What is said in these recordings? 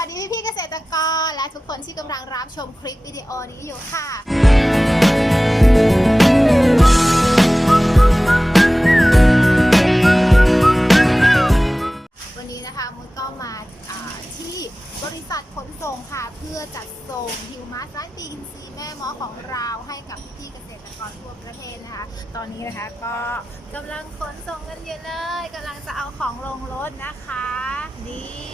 วัสดีพี่ๆเกษตรกร และทุกคนที่กำลังรับชมคลิปวิดีโอนี้อยู่ค่ะวันนี้นะคะมุดก็มาที่บริษัทขนส่งค่ะเพื่อจัดส่งฮิวมัสร้านปีอินซีแม่หมอของเราให้กับพี่เกษตรกรทั่วประเทศนะคะ ตอนนี้นะคะก็กำลังขนส่งกันอยู่เลยกำลังจะเอาของลงรถนะคะนี่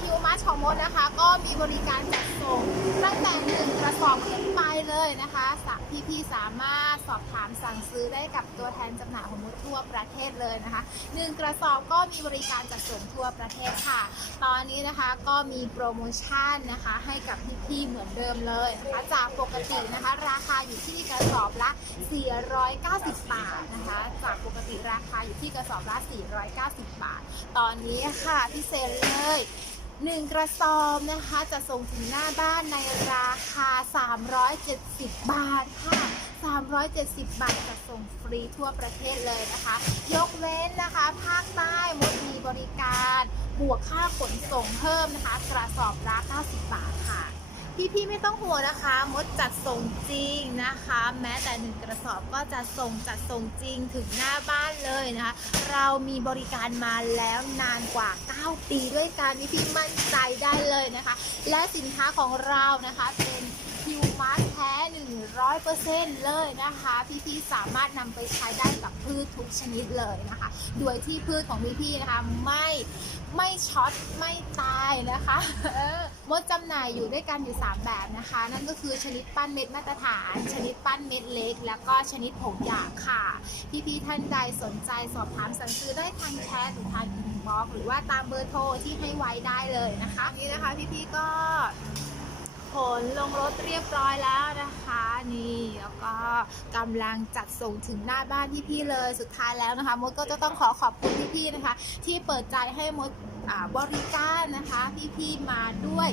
ฮิว มดนะคะ ก็มีบริการจัดส่งตั้งแต่หนึ่งกระสอบขึ้นไปเลยนะคะสพี่ๆสามารถสอบถามสั่งซื้อได้กับตัวแทนจำหน่ายของมดทั่วประเทศเลยนะคะหนึ่งกระสอบก็มีบริการจัดส่งทั่วประเทศค่ะ ตอนนี้นะคะก็มีโปรโมชั่นนะคะให้กับพี่ๆเหมือนเดิมเลยนะคะจากปกตินะคะราคาอยู่ที่กระสอบละ 490 บาทนะคะ จากปกติราคาอยู่ที่กระสอบละ 490 บาท ตอนนี้ค่ะพิเศษเลย หนึ่งกระสอบนะคะจะส่งถึงหน้าบ้านในราคา 370 บาทค่ะ 370 บาทจะส่งฟรีทั่วประเทศเลยนะคะ ยกเว้นนะคะภาคใต้มดมีบริการ บวกค่าขนส่งเพิ่มนะคะ กระสอบละ90 บาทค่ะ พี่ๆไม่ต้องห่วงนะคะ มดจัดส่งจริงนะคะ แม้แต่หนึ่งกระสอบก็จะส่งจัดส่งจริงถึงหน้าบ้านเลยนะคะ เรามีบริการมาแล้วนานกว่า 9 ปีด้วยกันพี่ๆมั่นใจได้เลยนะคะ และสินค้าของเรานะคะเป็น 100%เลยนะคะ พี่ๆสามารถนำไปใช้ได้กับพืชทุกชนิดเลยนะคะ โดยที่พืชของพี่ๆนะคะไม่ไม่ช็อตไม่ตายนะคะมดจำหน่ายอยู่ด้วยกันอยู่ 3 แบบนะคะ นั่นก็คือชนิดปั้นเม็ดมาตรฐาน ชนิดปั้นเม็ดเล็ก แล้วก็ชนิดผงหยาค่ะ พี่ๆท่านใดสนใจสอบถามสั่งซื้อได้ทางแชทหรือทางอินบ็อกซ์หรือว่าตามเบอร์โทรที่ให้ไว้ได้เลยนะคะ นี่นะคะพี่ๆก็ นลงรถเรียบร้อยแล้วนะคะนี่แล้วก็กำลังจัดส่งถึงหน้าบ้านพี่ๆเลยสุดท้ายแล้วนะคะมดก็จะต้องขอขอบคุณพี่ๆนะคะ ที่เปิดใจให้มดอ่าบริการนะคะพี่ๆมาด้วย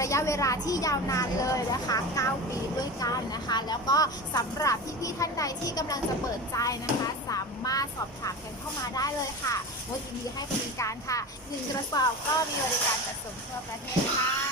ระยะเวลาที่ยาวนานเลยนะคะ 9 ปีด้วยกันนะคะ แล้วก็สำหรับพี่ๆท่านใดที่กำลังจะเปิดใจนะคะ สามารถสอบถามกันเข้ามาได้เลยค่ะมดยินดีให้บริการค่ะหนึ่งกระสอบก็มีบริการจัดส่งทั่วประเทศค่ะ